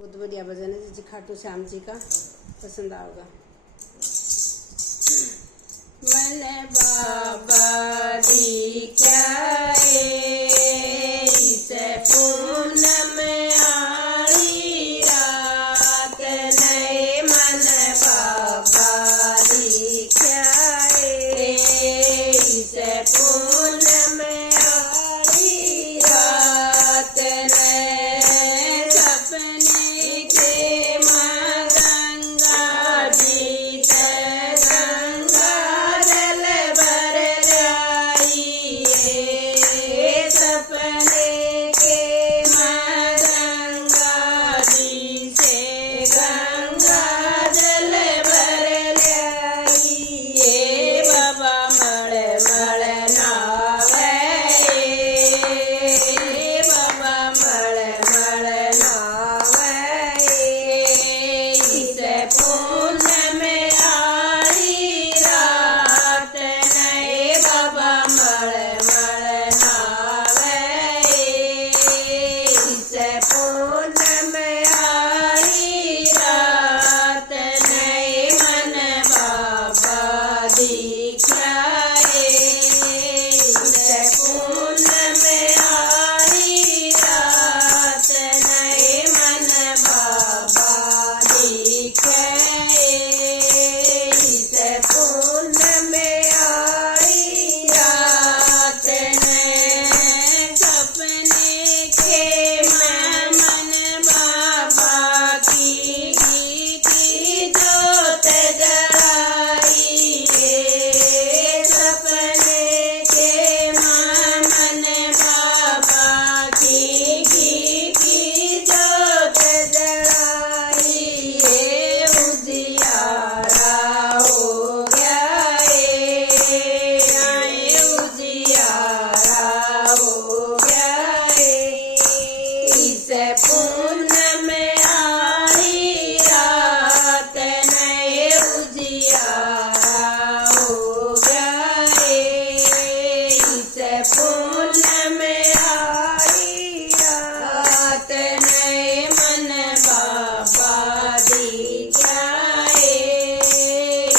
बहुत बढ़िया भजन है जी, खाटू श्याम जी का, पसंद आओगा। मन बाबा दिखाए इस पूनम आली रात, नए मन बाबा दिखाए इस पूनम आली रात, नए सपने के माँ गंगा जी गंगा जल भर आई, सपने के माँ गंगा जी से गंगा जल भर आई, बाबा मळ मळ नावे, बाबा मळ मळ नावे इस पूनम आली रात, नए बाबा मळ मळ नावे इस पूनम आली रात, नए मन बाबा दिखाए इस पूनम आली रात, नए मन बाबा दिखाए इस पूनम आली रात, नए सपने के मन बाबा की जोत जलाई, सपने के मन बाबा की जोत जलाई, उजियारा हो गया उजियारा हो गया इस पूनम आली रात, नए उजियारा हो गया इस पूनम आली रात, नए मन बाबा दिखाए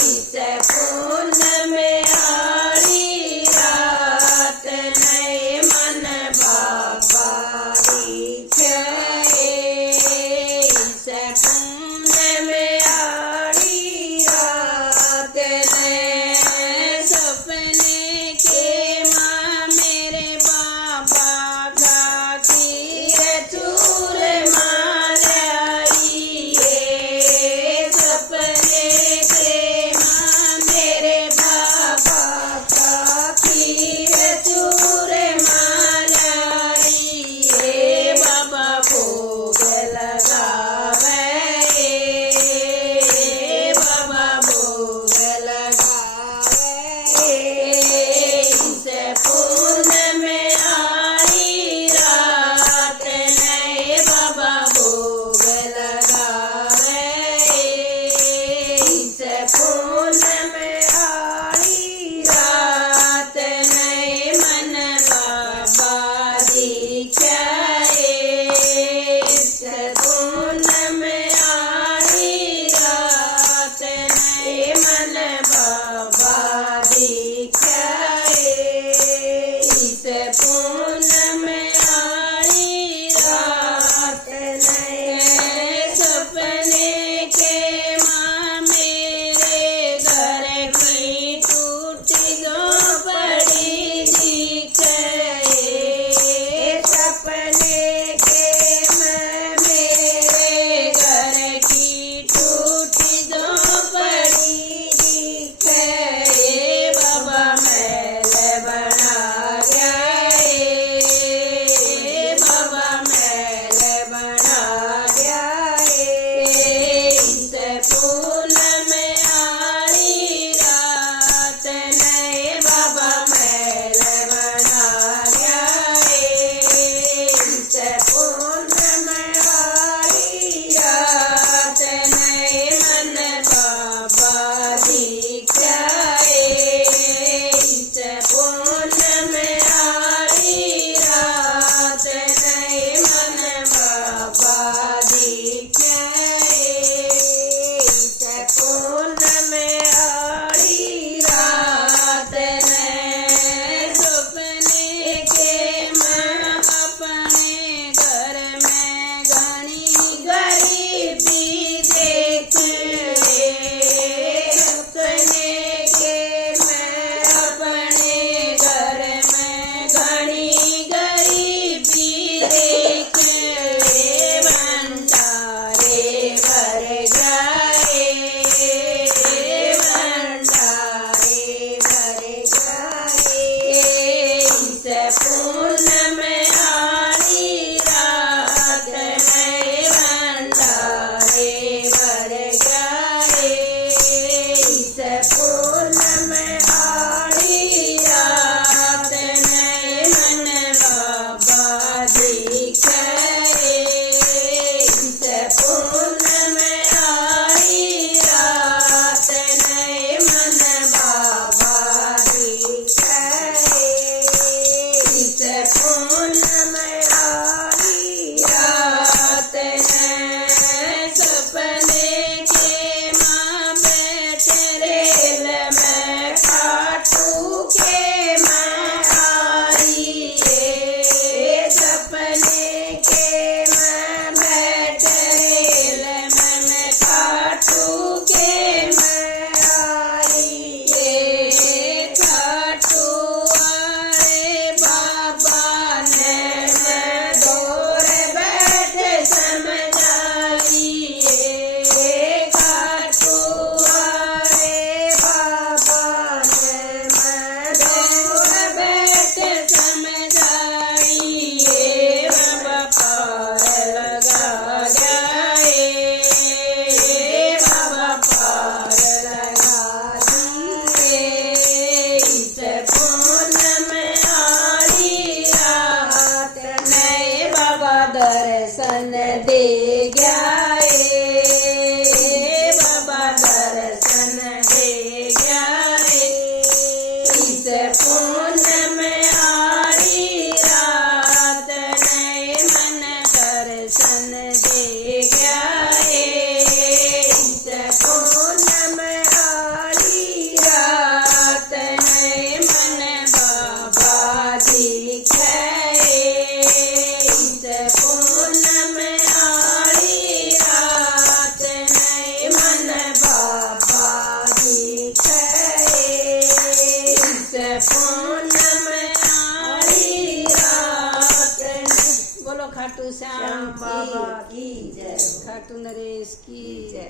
इस पूनम आली रात, नए मन बाबा दिखाए इस पूनम आली रात, नए सपने के माँ मेरे बाबा का खीर चूर मार आई, सपने के माँ मेरे बाबा का खीर चूर मार आई, बाबा भोग लगावे, बाबा भोग लगावे इस पूनम आली रात, नए बाबा भोग लगावे इस पूनम आली रात, नए मन बाबा दिखाए इस पूनम आली रात, नए मन बाबा दिखाए इस पूनम आली रात, नए सपने के माँ मेरे घर की टूटी झोपड़ी दिखाए, सपने के माँ मेरे गए बाबा दर्शन दे गए इस पूनम आड़ी रात नए मन दर्शन दे गए इस पूनम आड़ी रात नए मन बाबा दिखे इस पूनम आड़ी रात नए मन बाबा दिखे इस पूनम आड़ी रात बोलो खाटू श्याम बाबा की की जय खाटू नरेश की जय।